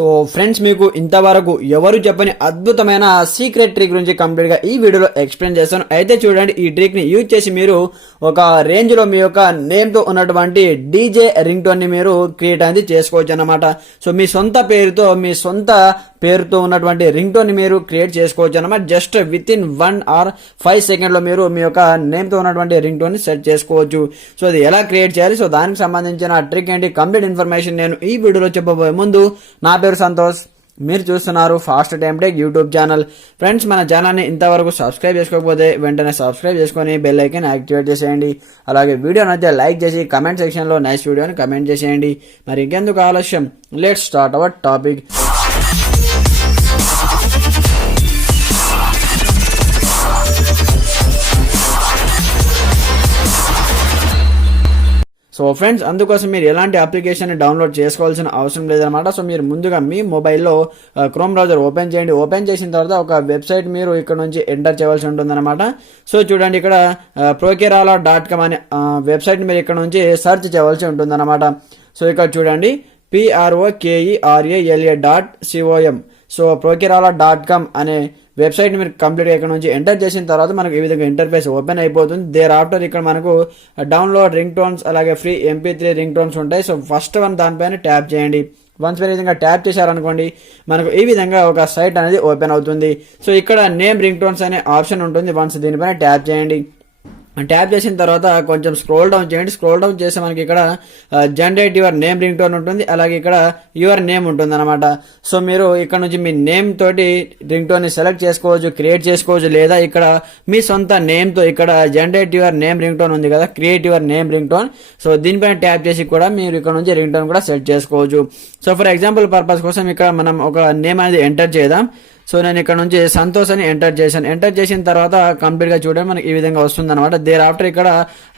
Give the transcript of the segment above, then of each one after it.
So friends, మీకు ఇంతవరకు ఎవరు చెప్పని అద్భుతమైన సీక్రెట్ ట్రిక్ గురించి కంప్లీట్ గా ఈ వీడియోలో ఎక్స్ప్లెయిన్ చేస్తాను. అయితే చూడండి, ఈ ట్రిక్ ని యూజ్ చేసి మీరు ఒక రేంజ్ లో మీ యొక్క నేమ్ తో ఉన్నటువంటి డీజే రింగ్ టోన్ ని మీరు క్రియేట్ అనేది చేసుకోవచ్చు అన్నమాట. సో మీ సొంత పేరుతో ఉన్నటువంటి రింగ్ టోన్ ని మీరు క్రియేట్ చేసుకోవచ్చు అన్నమాట. Just with in 1 or 5 second లో మీరు మీ యొక్క నేమ్ తో ఉన్నటువంటి రింగ్ టోన్ ని సెట్ చేసుకోవచ్చు. సో అది ఎలా క్రియేట్ చేయాలి, సో దానికి సంబంధించిన ట్రిక్ ఏంటి, కంప్లీట్ ఇన్ఫర్మేషన్ నేను ఈ వీడియోలో చెప్పబోయే ముందు, నా పేరు సంతోష్, మీరు చూస్తున్నారు fast time tech YouTube channel. Friends, మన ఛానల్ని ఇంతవరకు సబ్స్క్రైబ్ చేసుకోకపోతే వెంటనే సబ్స్క్రైబ్ చేసుకొని బెల్ ఐకాన్ యాక్టివేట్ చేసేయండి. అలాగే వీడియో నచ్చితే లైక్ చేసి కమెంట్ సెక్షన్లో నైస్ వీడియోని కమెంట్ చేసేయండి. మరి ఇంకెందుకు ఆలస్యం, let's start our topic. So friends, అందుకోసం మీరు ఎలాంటి అప్లికేషన్ డౌన్లోడ్ చేసుకోవాల్సిన అవసరం లేదనమాట. సో మీరు ముందుగా మీ మొబైల్లో క్రోమ్ బ్రౌజర్ ఓపెన్ చేయండి. ఓపెన్ చేసిన తర్వాత ఒక వెబ్సైట్ మీరు ఇక్కడ నుంచి ఎంటర్ చేయవలసి ఉంటుందన్నమాట. సో చూడండి, ఇక్కడ prokerala.com అనే వెబ్సైట్ మీరు ఇక్కడ నుంచి సెర్చ్ చేయవలసి ఉంటుందన్నమాట. సో ఇక్కడ చూడండి, prokerala.com. సో prokerala.com అనే వెబ్సైట్ మీరు కంప్లీట్గా ఇక్కడ నుంచి ఎంటర్ చేసిన తర్వాత మనకు ఈ విధంగా ఇంటర్ఫేస్ ఓపెన్ అయిపోతుంది. దేర్ ఆఫ్టర్ ఇక్కడ మనకు డౌన్లోడ్ రింగ్ టోన్స్ అలాగే ఫ్రీ MP3 రింగ్ టోన్స్ ఉంటాయి. సో ఫస్ట్ వన్ దానిపైన ట్యాప్ చేయండి. వన్స్ మీరు ఈ విధంగా ట్యాప్ చేశారనుకోండి, మనకు ఈ విధంగా ఒక సైట్ అనేది ఓపెన్ అవుతుంది. సో ఇక్కడ నేమ్ రింగ్ టోన్స్ అనే ఆప్షన్ ఉంటుంది. వన్స్ దీనిపైన ట్యాప్ చేయండి. ట్యాప్ చేసిన తర్వాత కొంచెం స్క్రోల్ డౌన్ చేయండి. స్క్రోల్ డౌన్ చేస్తే మనకి ఇక్కడ generate your name ring tone ఉంటుంది, అలాగే ఇక్కడ యువర్ నేమ్ ఉంటుంది అనమాట. సో మీరు ఇక్కడ నుంచి మీ నేమ్ తోటి రింగ్ టోన్ ని సెలెక్ట్ చేసుకోవచ్చు, క్రియేట్ చేసుకోవచ్చు, లేదా ఇక్కడ మీ సొంత నేమ్ తో ఇక్కడ generate your name ring tone ఉంది కదా, create your name ring tone. So దీనిపైన ట్యాప్ చేసి కూడా మీరు ఇక్కడ నుంచి రింగ్ టోన్ కూడా సెట్ చేసుకోవచ్చు. సో ఫర్ ఎగ్జాంపుల్ పర్పస్ కోసం ఇక్కడ మనం ఒక నేమ్ అనేది ఎంటర్ చేద్దాం. సో నేను ఇక్కడ నుంచి సంతోష్ అని ఎంటర్ చేశాను. ఎంటర్ చేసిన తర్వాత కంప్లీట్ గా చూడండి, మనకి ఈ విధంగా వస్తుంది అనమాట. దేర్ ఆఫ్టర్ ఇక్కడ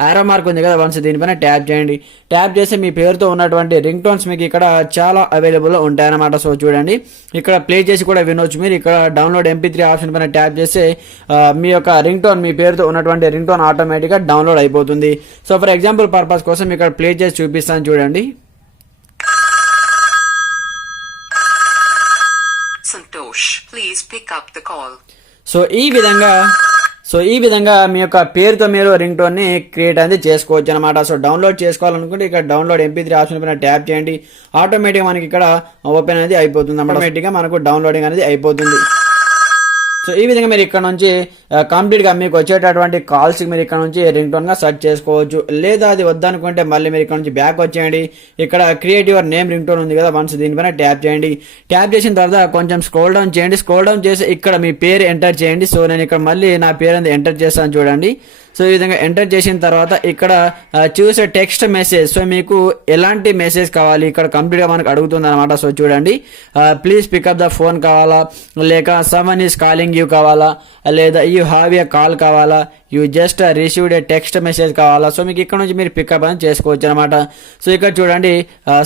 ఆరో మార్క్ ఉంది కదా, వన్స్ దీనిపైన ట్యాప్ చేయండి. ట్యాప్ చేసి మీ పేరుతో ఉన్నటువంటి రింగ్ టోన్స్ మీకు ఇక్కడ చాలా అవైలబుల్ ఉంటాయన్నమాట. సో చూడండి, ఇక్కడ ప్లే చేసి కూడా వినొచ్చు. మీరు ఇక్కడ డౌన్లోడ్ MP3 ఆప్షన్ పైన ట్యాప్ చేస్తే మీ యొక్క రింగ్ టోన్, మీ పేరుతో ఉన్నటువంటి రింగ్ టోన్ ఆటోమేటిక్ గా డౌన్లోడ్ అయిపోతుంది. సో ఫర్ ఎగ్జాంపుల్ పర్పస్ కోసం ఇక్కడ ప్లే చేసి చూపిస్తాను చూడండి. Santosh, please pick up the call. So ఈ విధంగా మీ యొక్క పేరుతో మీరు రింగ్ టోన్ ని క్రియేట్ అనేది చేసుకోవచ్చు అనమాట. సో డౌన్లోడ్ చేసుకోవాలనుకుంటే ఇక్కడ డౌన్లోడ్ MP3 ఆప్షన్ పైన ట్యాప్ చేయండి. ఆటోమేటిక్ గా మనకి ఇక్కడ ఓపెన్ అనేది అయిపోతుంది. ఆటోమేటిక్ గా మనకు డౌన్లోడింగ్ అనేది అయిపోతుంది. సో ఈ విధంగా మీరు ఇక్కడ నుంచి కంప్లీట్ గా మీకు వచ్చేటటువంటి కాల్స్ మీరు ఇక్కడ నుంచి రింగ్ టోన్ గా సెర్చ్ చేసుకోవచ్చు. లేదా అది వద్దనుకుంటే మళ్ళీ మీరు ఇక్కడ నుంచి బ్యాక్ వచ్చేయండి. ఇక్కడ create your name ring tone ఉంది కదా, వన్స్ దీనిపైన ట్యాప్ చేయండి. ట్యాప్ చేసిన తర్వాత కొంచెం స్క్రోల్ డౌన్ చేయండి. స్క్రోల్ డౌన్ చేసి ఇక్కడ మీ పేరు ఎంటర్ చేయండి. సో నేను ఇక్కడ మళ్ళీ నా పేరు అనేది ఎంటర్ చేస్తాను చూడండి. సో ఈ విధంగా ఎంటర్ చేసిన తర్వాత ఇక్కడ చూసే టెక్స్ట్ మెసేజ్. సో మీకు ఎలాంటి మెసేజ్ కావాలి ఇక్కడ కంప్లీట్ గా మనకు అడుగుతుంది అనమాట. సో చూడండి, ప్లీజ్ పికప్ ద ఫోన్ కావాలా, లేక సమ్వన్ ఈస్ కాలింగ్ యూ కావాలా, లేదా యూ హ్యావ్ ఏ కాల్ కావాలా, you just received a text message కావాలా. సో మీకు ఇక్కడ నుంచి మీరు పికప్ అని చేసుకోవచ్చు అనమాట. సో ఇక్కడ చూడండి,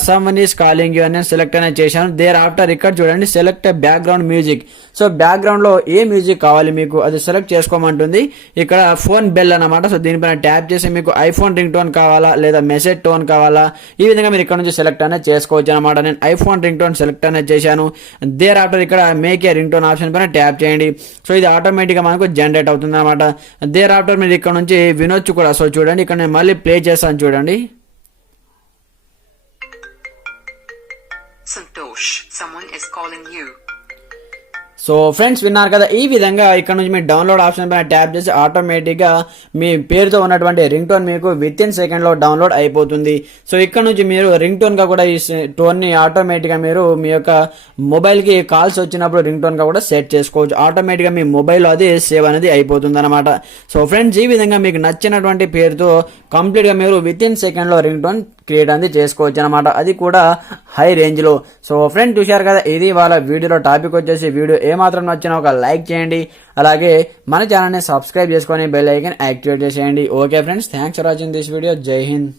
సమ్వన్ ఈస్ కాలింగ్ యూ అని సెలెక్ట్ అనేది చేశాను. దేర్ ఆఫ్టర్ ఇక్కడ చూడండి, select background music. So background లో ఏ మ్యూజిక్ కావాలి మీకు అది సెలెక్ట్ చేసుకోమంటుంది. ఇక్కడ ఫోన్ బెల్ అనమాట. సో దీనిపైన ట్యాప్ చేసి మీకు ఐఫోన్ రింగ్ టోన్ కావాలా, లేదా మెసేజ్ టోన్ కావాలా, ఈ విధంగా మీరు ఇక్కడ నుంచి సెలెక్ట్ అనేది చేసుకోవచ్చు అనమాట. నేను ఐఫోన్ రింగ్ టోన్ సెలెక్ట్ అనేది చేశాను. దేర్ ఆఫ్టర్ ఇక్కడ make a ring tone option పైన ట్యాప్ చేయండి. సో ఇది ఆటోమేటిక్ గా మనకు జనరేట్ అవుతుంది అనమాట. దేర్ ఆఫ్టర్ మీరు ఇక్కడ నుంచి వినొచ్చు కూడా. సో చూడండి, ఇక్కడ నేను మళ్ళీ ప్లే చేస్తాను చూడండి. Santosh, someone is calling you. So friends, విన్నారు కదా, ఈ విధంగా ఇక్కడ నుంచి మీరు డౌన్లోడ్ ఆప్షన్ పైన ట్యాప్ చేసి ఆటోమేటిక్ గా మీ పేరుతో ఉన్నటువంటి రింగ్ టోన్ మీకు విత్ ఇన్ సెకండ్ లో డౌన్లోడ్ అయిపోతుంది. సో ఇక్కడ నుంచి మీరు రింగ్ టోన్ గా కూడా ఈ టోన్ ని ఆటోమేటిక్ గా మీరు మీ యొక్క మొబైల్ కి కాల్స్ వచ్చినప్పుడు రింగ్ టోన్ గా కూడా సెట్ చేసుకోవచ్చు. ఆటోమేటిక్ గా మీ మొబైల్ అది సేవ్ అనేది అయిపోతుంది అనమాట. సో ఫ్రెండ్స్, ఈ విధంగా మీకు నచ్చినటువంటి పేరుతో కంప్లీట్ గా మీరు విత్ ఇన్ సెకండ్ లో రింగ్ టోన్ క్రియేట్ అనేది చేసుకోవచ్చు అనమాట, అది కూడా హై రేంజ్ లో. సో ఫ్రెండ్, చూశారు కదా, ఇది వాళ్ళ వీడియోలో టాపిక్ వచ్చేసి. వీడియో ఏమాత్రం నచ్చినా ఒక లైక్ చేయండి, అలాగే మన ఛానల్ని సబ్స్క్రైబ్ చేసుకొని బెల్ ఐకాన్ యాక్టివేట్ చేసేయండి. Okay friends, thanks for watching this video. జై హింద్.